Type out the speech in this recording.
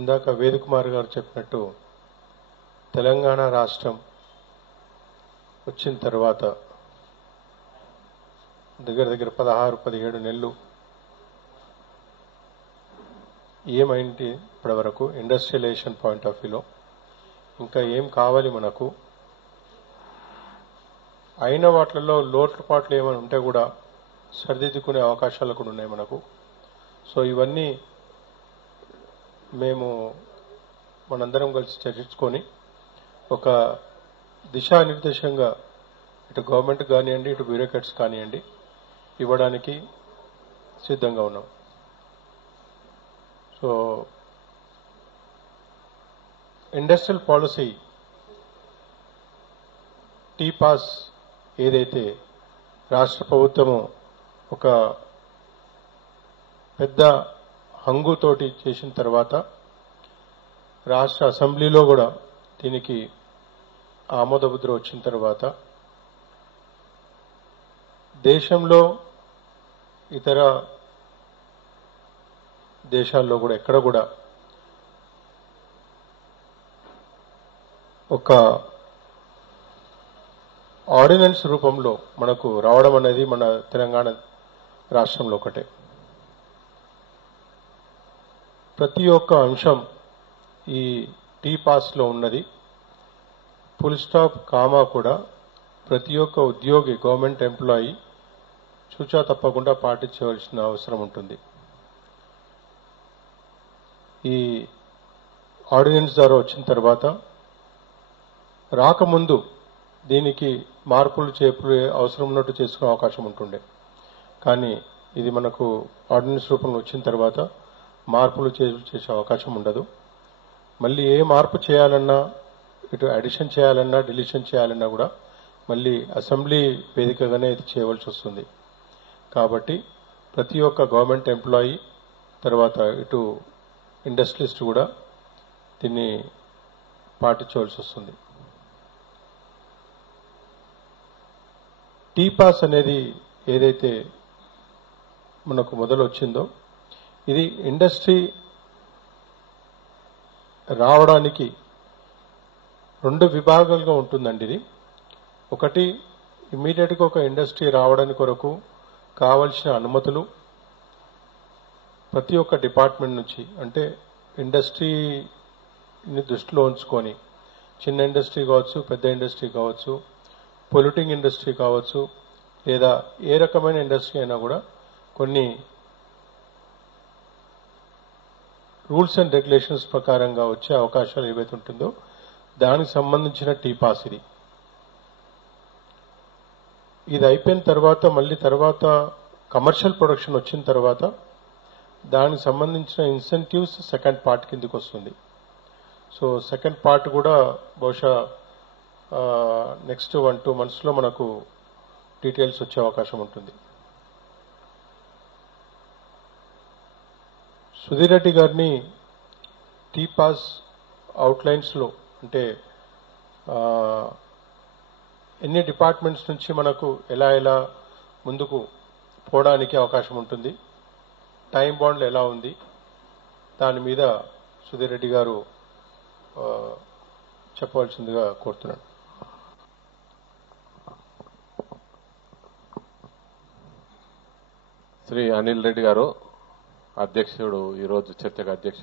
ఇందాక వేదకుమార్ గారు చెప్పినట్టు తెలంగాణ రాష్ట్రం వచ్చిన తర్వాత దగ్గర 16-17 నెలలు ఏమైంది ఇప్పటి వరకు ఇండస్ట్రియలైజేషన్ పాయింట్ ఆఫ్ వ్యూలో ఇంకా ఏం కావాలి మనకు, అయిన వాటిల్లో లోటుపాట్లు ఏమైనా ఉంటే కూడా సరిదిద్దుకునే అవకాశాలు కూడా ఉన్నాయి మనకు. సో ఇవన్నీ మేము మనందరం కలిసి చర్చించుకొని ఒక దిశానిర్దేశంగా ఇటు గవర్నమెంట్ కానివ్వండి, ఇటు బ్యూరోక్రాట్స్ కానివ్వండి ఇవ్వడానికి సిద్ధంగా ఉన్నాం. సో ఇండస్ట్రియల్ పాలసీ టీపాస్ ఏదైతే రాష్ట్ర ప్రభుత్వము ఒక పెద్ద హంగుతోటి చేసిన తర్వాత రాష్ట్ర అసెంబ్లీలో కూడా దీనికి ఆమోదముద్ర వచ్చిన తర్వాత దేశంలో ఇతర దేశాల్లో కూడా ఎక్కడ కూడా ఒక ఆర్డినెన్స్ రూపంలో మనకు రావడం అనేది మన తెలంగాణ రాష్ట్రంలో ఒకటే. ప్రతి ఒక్క అంశం ఈ టీపాస్లో ఉన్నది. ఫుల్ స్టాప్ కామా కూడా ప్రతి ఒక్క ఉద్యోగి, గవర్నమెంట్ ఎంప్లాయీ చూచా తప్పకుండా పాటించవలసిన అవసరం ఉంటుంది. ఈ ఆర్డినెన్స్ ద్వారా వచ్చిన తర్వాత రాకముందు దీనికి మార్పులు చేర్పులు అవసరం ఉన్నట్టు చేసుకునే అవకాశం ఉంటుండే. కానీ ఇది మనకు ఆర్డినెన్స్ రూపంలో వచ్చిన తర్వాత మార్పులు చేసే అవకాశం ఉండదు. మళ్ళీ ఏ మార్పు చేయాలన్నా, ఇటు అడిషన్ చేయాలన్నా, డిలీషన్ చేయాలన్నా కూడా మళ్ళీ అసెంబ్లీ వేదికగానే ఇది చేయవలసి వస్తుంది. కాబట్టి ప్రతి ఒక్క గవర్నమెంట్ ఎంప్లాయీ తర్వాత ఇటు ఇండస్ట్రియలిస్ట్ కూడా దీన్ని పాటించవలసి వస్తుంది. టీపాస్ అనేది ఏదైతే మనకు మొదలు వచ్చిందో ఇది ఇండస్ట్రీ రావడానికి 2 విభాగాలుగా ఉంటుందండి. ఇది ఒకటి ఇమ్మీడియట్ గా ఒక ఇండస్ట్రీ రావడానికి కొరకు కావలసిన అనుమతులు ప్రతి ఒక్క డిపార్ట్మెంట్ నుంచి, అంటే ఇండస్ట్రీని దృష్టిలో ఉంచుకొని చిన్న ఇండస్ట్రీ కావచ్చు, పెద్ద ఇండస్ట్రీ కావచ్చు, పొల్యూటింగ్ ఇండస్ట్రీ కావచ్చు, లేదా ఏ రకమైన ఇండస్ట్రీ అయినా కూడా కొన్ని రూల్స్ అండ్ రెగ్యులేషన్స్ ప్రకారంగా వచ్చే అవకాశాలు ఏవైతే ఉంటుందో దానికి సంబంధించిన టీపాస్ ఇది. ఇది అయిపోయిన తర్వాత మళ్ళీ తర్వాత కమర్షియల్ ప్రొడక్షన్ వచ్చిన తర్వాత దానికి సంబంధించిన ఇన్సెంటివ్స్ సెకండ్ పార్ట్ కిందకి వస్తుంది. సో సెకండ్ పార్ట్ కూడా బహుశా నెక్స్ట్ 1-2 months లో మనకు డీటెయిల్స్ వచ్చే అవకాశం ఉంటుంది. సుధీర్ రెడ్డి గారిని టీపాస్ అవుట్లైన్స్ లో అంటే ఎన్ని డిపార్ట్మెంట్స్ నుంచి మనకు ఎలా ముందుకు పోవడానికి అవకాశం ఉంటుంది, టైం బాండ్లు ఎలా ఉంది, దాని మీద సుధీర్ రెడ్డి గారు చెప్పవలసిందిగా కోరుతున్నాను. శ్రీ అనిల్ రెడ్డి గారు అధ్యక్షుడు, ఈరోజు చర్చకు అధ్యక్షుడు.